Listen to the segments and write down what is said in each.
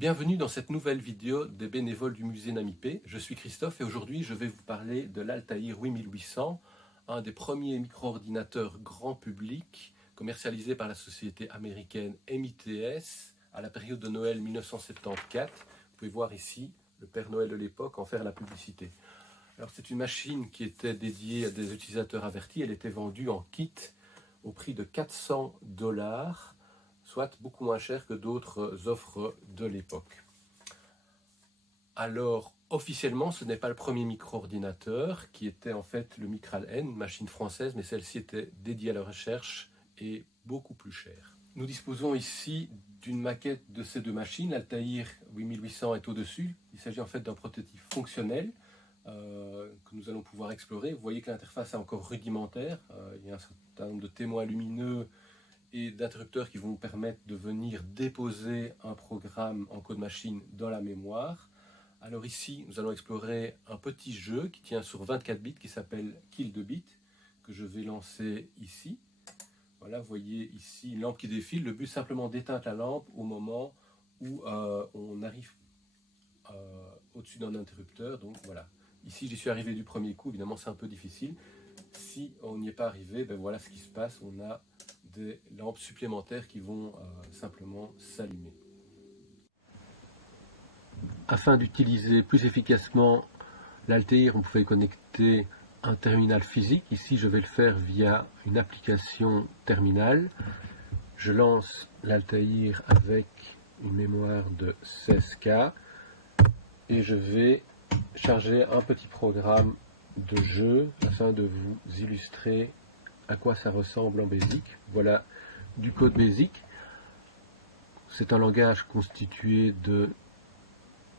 Bienvenue dans cette nouvelle vidéo des bénévoles du musée Namipé. Je suis Christophe et aujourd'hui je vais vous parler de l'Altaïr 8800, un des premiers micro-ordinateurs grand public commercialisés par la société américaine MITS à la période de Noël 1974. Vous pouvez voir ici le Père Noël de l'époque en faire la publicité. Alors c'est une machine qui était dédiée à des utilisateurs avertis. Elle était vendue en kit au prix de $400, soit beaucoup moins cher que d'autres offres de l'époque. Alors, officiellement, ce n'est pas le premier micro-ordinateur, qui était en fait le Micral-N, une machine française, mais celle-ci était dédiée à la recherche et beaucoup plus chère. Nous disposons ici d'une maquette de ces deux machines. L'Altaïr 8800 est au-dessus. Il s'agit en fait d'un prototype fonctionnel que nous allons pouvoir explorer. Vous voyez que l'interface est encore rudimentaire. Il y a un certain nombre de témoins lumineux et d'interrupteurs qui vont vous permettre de venir déposer un programme en code machine dans la mémoire. Alors ici, nous allons explorer un petit jeu qui tient sur 24 bits qui s'appelle Kill 2 bits, que je vais lancer ici. Voilà, vous voyez ici une lampe qui défile. Le but est simplement d'éteindre la lampe au moment où on arrive au-dessus d'un interrupteur. Donc voilà, ici j'y suis arrivé du premier coup. Évidemment, c'est un peu difficile. Si on n'y est pas arrivé, ben voilà ce qui se passe. On a des lampes supplémentaires qui vont simplement s'allumer. Afin d'utiliser plus efficacement l'Altaïr, on pouvait connecter un terminal physique. Ici, je vais le faire via une application terminal. Je lance l'Altaïr avec une mémoire de 16K et je vais charger un petit programme de jeu afin de vous illustrer à quoi ça ressemble en BASIC. Voilà du code BASIC. C'est un langage constitué de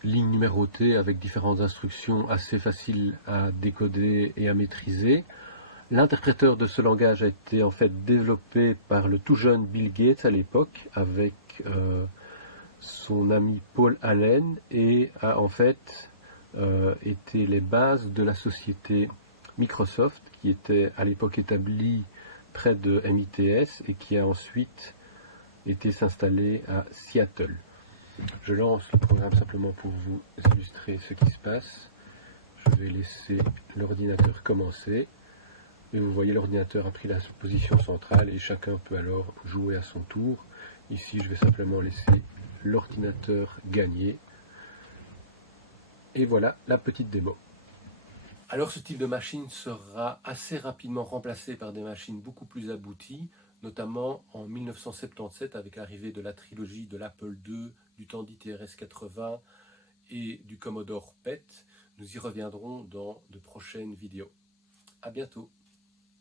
lignes numérotées avec différentes instructions assez faciles à décoder et à maîtriser. L'interpréteur de ce langage a été en fait développé par le tout jeune Bill Gates à l'époque avec son ami Paul Allen et a en fait été les bases de la société Microsoft qui était à l'époque établie près de MITS et qui a ensuite été s'installer à Seattle. Je lance le programme simplement pour vous illustrer ce qui se passe. Je vais laisser l'ordinateur commencer. Et vous voyez, l'ordinateur a pris la position centrale et chacun peut alors jouer à son tour. Ici, je vais simplement laisser l'ordinateur gagner. Et voilà la petite démo. Alors ce type de machine sera assez rapidement remplacé par des machines beaucoup plus abouties, notamment en 1977 avec l'arrivée de la trilogie de l'Apple II, du Tandy TRS-80 et du Commodore PET. Nous y reviendrons dans de prochaines vidéos. À bientôt.